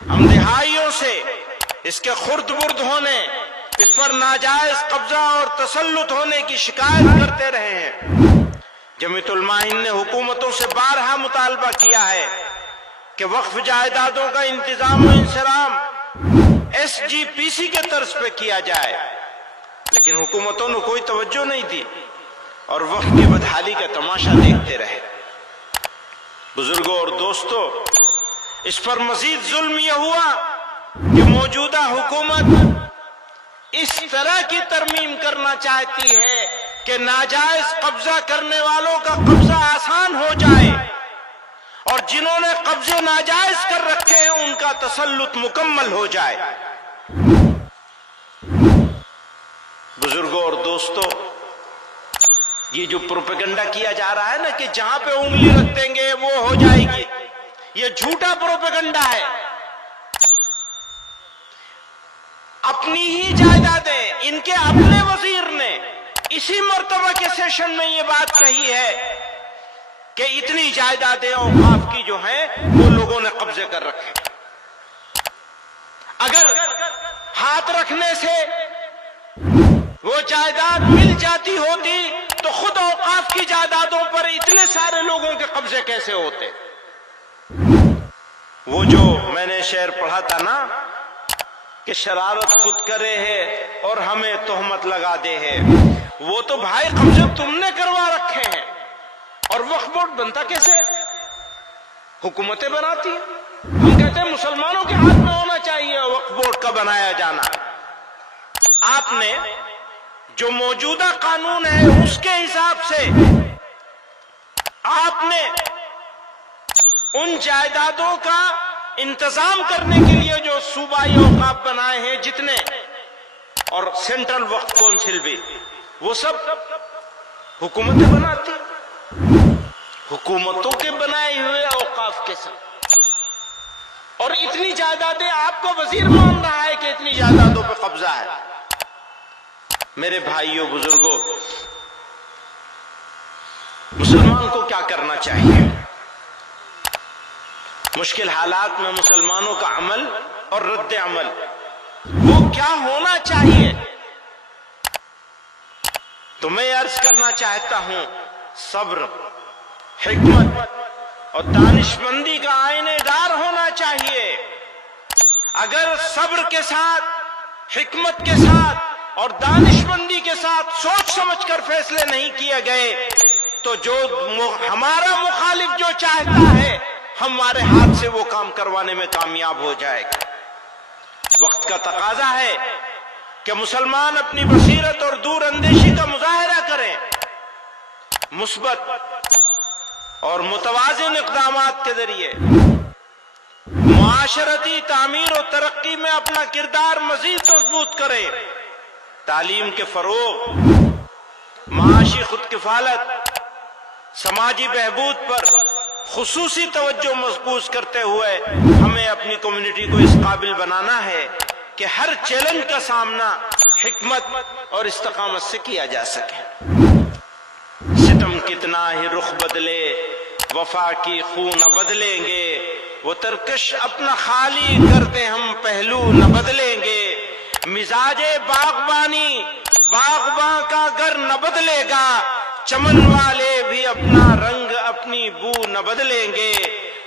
ہم دہائیوں سے اس کے خرد برد ہونے، اس پر ناجائز قبضہ اور تسلط ہونے کی شکایت کرتے رہے ہیں۔ جمعیت علماء ہند نے حکومتوں سے بارہا مطالبہ کیا ہے کہ وقف جائیدادوں کا انتظام و انصرام SGPC کے طرز پہ کیا جائے، لیکن حکومتوں نے کوئی توجہ نہیں دی اور وقف کی بدحالی کا تماشا دیکھتے رہے۔ بزرگوں اور دوستو، اس پر مزید ظلم یہ ہوا کہ موجودہ حکومت اس طرح کی ترمیم کرنا چاہتی ہے کہ ناجائز قبضہ کرنے والوں کا قبضہ آسان ہو جائے اور جنہوں نے قبضے ناجائز کر رکھے ہیں ان کا تسلط مکمل ہو جائے۔ بزرگوں اور دوستو، یہ جو پروپیگنڈا کیا جا رہا ہے نا کہ جہاں پہ انگلی رکھ دیں گے وہ ہو جائے گی، یہ جھوٹا پروپیگنڈا ہے۔ اپنی ہی جائیدادیں، ان کے اپنے وزیر نے اسی مرتبہ کے سیشن میں یہ بات کہی ہے کہ اتنی جائیدادیں اوقاف کی جو ہیں وہ لوگوں نے قبضے کر رکھے۔ اگر ہاتھ رکھنے سے وہ جائیداد مل جاتی ہوتی تو خود اوقاف کی جائیدادوں پر اتنے سارے لوگوں کے قبضے کیسے ہوتے؟ وہ جو میں نے شعر پڑھا تھا نا کہ شرارت خود کرے ہے اور ہمیں تہمت لگا دے ہے، وہ تو بھائی قبضے تم نے کروا رکھے ہیں، اور وقف بورڈ بنتا کیسے؟ حکومتیں بناتی ہیں۔ ہم کہتے ہیں مسلمانوں کے ہاتھ میں ہونا چاہیے وقف بورڈ کا بنایا جانا۔ آپ نے جو موجودہ قانون ہے اس کے حساب سے آپ نے ان جائیدادوں کا انتظام کرنے کے لیے جو صوبائی اوقاف بنائے ہیں جتنے، اور سینٹرل وقف کونسل بھی، وہ سب حکومتیں بناتی، حکومتوں کے بنائے ہوئے اوقاف کے ساتھ، اور اتنی جائیدادیں آپ کو وزیر مان رہا ہے کہ اتنی جائیدادوں پہ قبضہ ہے۔ میرے بھائیوں بزرگوں، مسلمان کو کیا کرنا چاہیے؟ مشکل حالات میں مسلمانوں کا عمل اور رد عمل وہ کیا ہونا چاہیے؟ تو میں عرض کرنا چاہتا ہوں، صبر، حکمت اور دانشمندی کا آئینہ دار ہونا چاہیے۔ اگر صبر کے ساتھ، حکمت کے ساتھ اور دانشمندی کے ساتھ سوچ سمجھ کر فیصلے نہیں کیے گئے تو جو ہمارا مخالف جو چاہتا ہے ہمارے ہاتھ سے وہ کام کروانے میں کامیاب ہو جائے گا۔ وقت کا تقاضا ہے کہ مسلمان اپنی بصیرت اور دور اندیشی کا مظاہرہ کریں، مثبت اور متوازن اقدامات کے ذریعے معاشرتی تعمیر و ترقی میں اپنا کردار مزید مضبوط کریں، تعلیم کے فروغ، معاشی خود کفالت، سماجی بہبود پر خصوصی توجہ مرکوز کرتے ہوئے ہمیں اپنی کمیونٹی کو اس قابل بنانا ہے کہ ہر چیلنج کا سامنا حکمت اور استقامت سے کیا جا سکے۔ ستم کتنا ہی رخ بدلے وفا کی خو نہ بدلیں گے، وہ ترکش اپنا خالی کرتے ہم پہلو نہ بدلیں گے، مزاج باغبانی باغباں کا گر نہ بدلے گا، چمن والے بھی اپنا رنگ اپنی بو نہ بدلیں گے،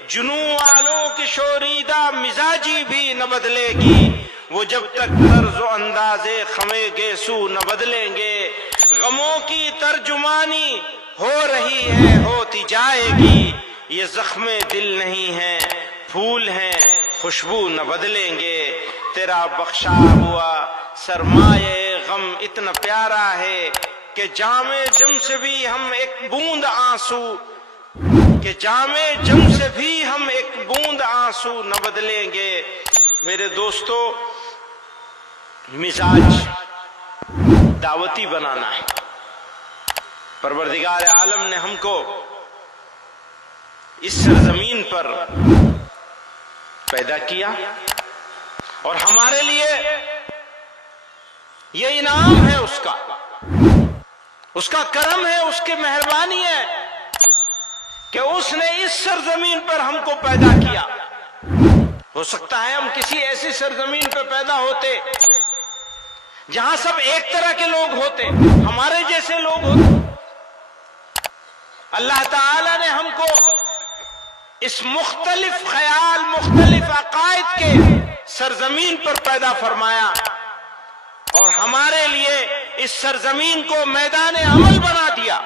جنوں والوں کی شوریدہ مزاجی بھی نہ بدلے گی، وہ جب تک طرز و انداز خمے گیسو نہ بدلیں گے، غموں کی ترجمانی ہو رہی ہے ہوتی جائے گی، یہ زخم دل نہیں ہیں پھول ہیں خوشبو نہ بدلیں گے، تیرا بخشا ہوا سرمایہ غم اتنا پیارا ہے کہ جام جم سے بھی ہم ایک بوند آنسو، کہ جام جم سے بھی ہم ایک بوند آنسو نہ بدلیں گے۔ میرے دوستو، مزاج دعوتی بنانا ہے۔ پروردگار عالم نے ہم کو اس سرزمین پر پیدا کیا اور ہمارے لیے یہ انعام ہے اس کا کرم ہے، اس کی مہربانی ہے کہ اس نے اس سرزمین پر ہم کو پیدا کیا ہو سکتا ہے ہم کسی ایسی سرزمین پہ پیدا ہوتے جہاں سب ایک طرح کے لوگ ہوتے، ہمارے جیسے لوگ ہوتے۔ اللہ تعالی نے ہم کو اس مختلف خیال، مختلف عقائد کے سرزمین پر پیدا فرمایا اور ہمارے لیے اس سرزمین کو میدان عمل بنا دیا۔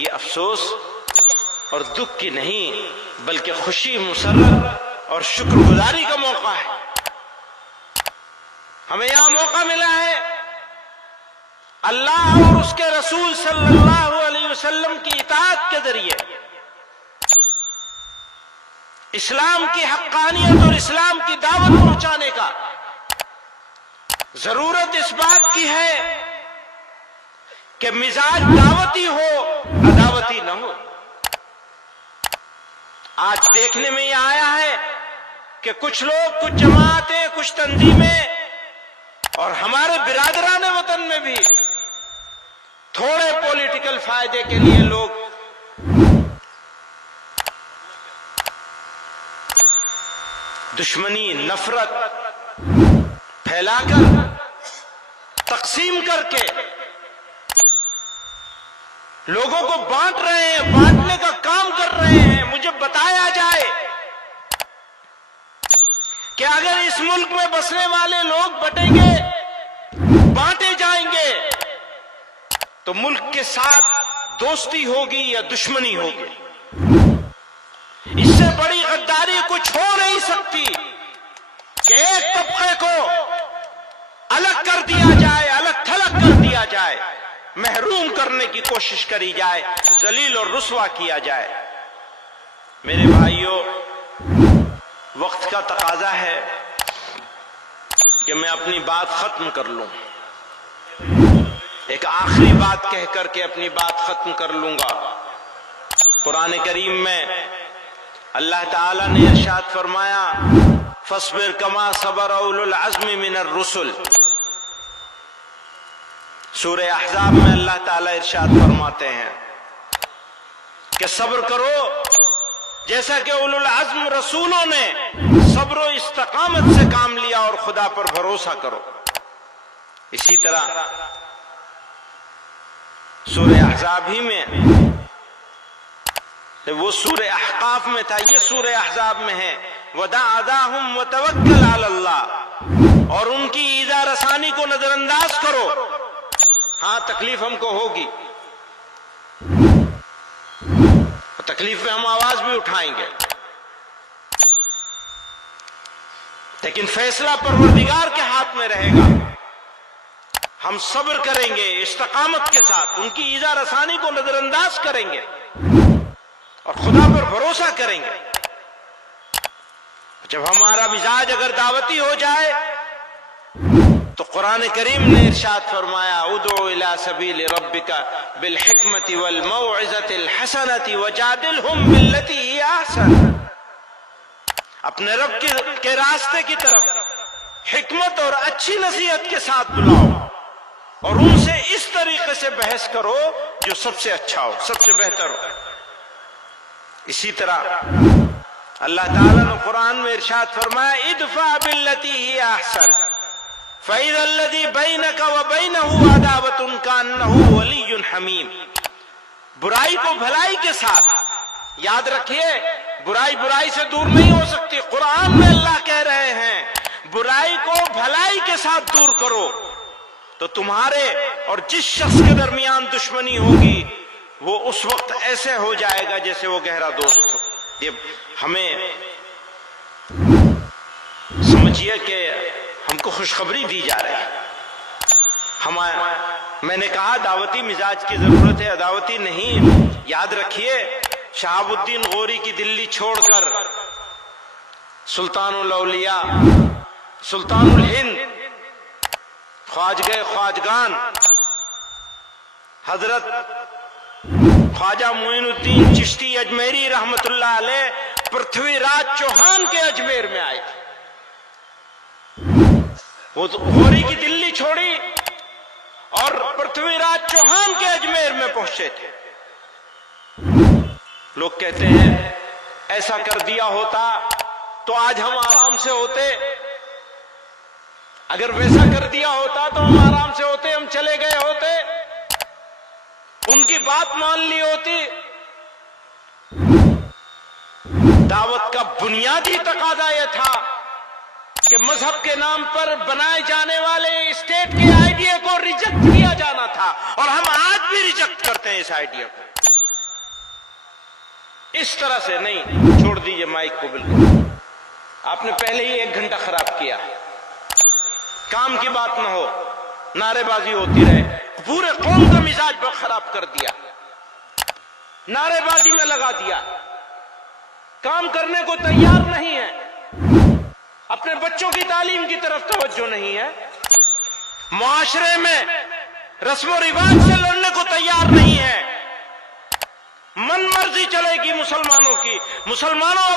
یہ افسوس اور دکھ کی نہیں بلکہ خوشی، مسرت اور شکر گزاری کا موقع ہے۔ ہمیں یہاں موقع ملا ہے اللہ اور اس کے رسول صلی اللہ علیہ وسلم کی اطاعت کے ذریعے اسلام کی حقانیت اور اسلام کی دعوت پہنچانے کا۔ ضرورت اس بات کی ہے کہ مزاج دعوتی ہو، عداوتی نہ ہو۔ آج دیکھنے میں یہ آیا ہے کہ کچھ لوگ، کچھ جماعتیں، کچھ تنظیمیں اور ہمارے برادران وطن میں بھی تھوڑے پولیٹیکل فائدے کے لیے لوگ دشمنی، نفرت پھیلا کر، تقسیم کر کے لوگوں کو بانٹ رہے ہیں، بانٹنے کا کام کر رہے ہیں۔ مجھے بتایا جائے کہ اگر اس ملک میں بسنے والے لوگ بٹیں گے، بانٹے جائیں گے، تو ملک کے ساتھ دوستی ہوگی یا دشمنی ہوگی؟ اس سے بڑی غداری کچھ ہو نہیں سکتی کہ ایک طبقے کو الگ کر دیا جائے، الگ تھلگ کر دیا جائے، محروم کرنے کی کوشش کری جائے، ذلیل اور رسوا کیا جائے۔ میرے بھائیوں، وقت کا تقاضا ہے کہ میں اپنی بات ختم کر لوں۔ ایک آخری بات کہہ کر کے اپنی بات ختم کر لوں گا۔ قرآن کریم میں اللہ تعالیٰ نے ارشاد فرمایا فَاصْبِرْ كَمَا صَبَرَ أُولُو الْعَزْمِ مِنَ الرُّسُلِ۔ سورہ احزاب میں اللہ تعالیٰ ارشاد فرماتے ہیں کہ صبر کرو جیسا کہ اولو العزم رسولوں نے صبر و استقامت سے کام لیا، اور خدا پر بھروسہ کرو۔ اسی طرح سورہ احزاب ہی میں، وہ سورہ احقاف میں تھا، یہ سورہ احزاب میں ہے وَدَعْ أَذَاهُمْ وَتَوَكَّلْ عَلَى اللَّهِ، اور ان کی ایذا رسانی کو نظر انداز کرو۔ ہاں تکلیف ہم کو ہوگی، تکلیف میں ہم آواز بھی اٹھائیں گے، لیکن فیصلہ پروردگار کے ہاتھ میں رہے گا۔ ہم صبر کریں گے استقامت کے ساتھ، ان کی ایذا رسانی کو نظر انداز کریں گے اور خدا پر بھروسہ کریں گے۔ جب ہمارا مزاج اگر دعوتی ہو جائے تو قرآن کریم نے ارشاد فرمایا ادعو الی سبیل ربک بالحکمت والموعظۃ الحسنۃ وجادلہم باللتی ہی احسن، اپنے رب کے راستے کی طرف حکمت اور اچھی نصیحت کے ساتھ بلاؤ، اور ان سے اس طریقے سے بحث کرو جو سب سے اچھا ہو، سب سے بہتر ہو۔ اسی طرح اللہ تعالیٰ نے قرآن میں ارشاد فرمایا ادفع باللتی ہی احسن فَإِذَا الَّذِي بَيْنَكَ وَبَيْنَهُ عَدَاوَةٌ كَأَنَّهُ وَلِيٌّ حَمِيمٌ، برائی کو بھلائی کے ساتھ، یاد رکھیے برائی برائی سے دور نہیں ہو سکتی۔ قرآن میں اللہ کہہ رہے ہیں برائی کو بھلائی کے ساتھ دور کرو، تو تمہارے اور جس شخص کے درمیان دشمنی ہوگی وہ اس وقت ایسے ہو جائے گا جیسے وہ گہرا دوست ہو۔ یہ ہمیں سمجھیے کہ ہم کو خوشخبری دی جا رہی ہے۔ میں نے کہا دعوتی مزاج کی ضرورت ہے، عداوتی نہیں۔ یاد رکھیے شہاب الدین غوری کی دلی چھوڑ کر سلطان الاولیاء، سلطان الہند، خواجہ خواجگان حضرت خواجہ معین الدین چشتی اجمیری رحمت اللہ علیہ پرتھوی راج چوہان کے اجمیر میں آئے تھے۔ وہ غوری کی دلی چھوڑی اور پرتھوی راج چوہان کے اجمیر میں پہنچے تھے۔ لوگ کہتے ہیں ایسا کر دیا ہوتا تو آج ہم آرام سے ہوتے. اگر ویسا کر دیا ہوتا تو ہم آرام سے ہوتے, ہم چلے گئے ہوتے, ان کی بات مان لی ہوتی. دعوت کا بنیادی تقاضا یہ تھا کہ مذہب کے نام پر بنائے جانے والے اسٹیٹ کے آئیڈیا کو ریجیکٹ کیا جانا تھا, اور ہم آج بھی ریجیکٹ کرتے ہیں اس آئیڈیا کو. اس طرح سے نہیں. چھوڑ دیجئے مائک کو, بالکل آپ نے پہلے ہی 1 گھنٹہ خراب کیا. کام کی بات نہ ہو, نعرے بازی ہوتی رہے, پورے قوم کا مزاج خراب کر دیا, نعرے بازی میں لگا دیا, کام کرنے کو تیار نہیں ہے, اپنے بچوں کی تعلیم کی طرف توجہ نہیں ہے, معاشرے میں رسم و رواج سے لڑنے کو تیار نہیں ہے, من مرضی چلے گی مسلمانوں کی. مسلمانوں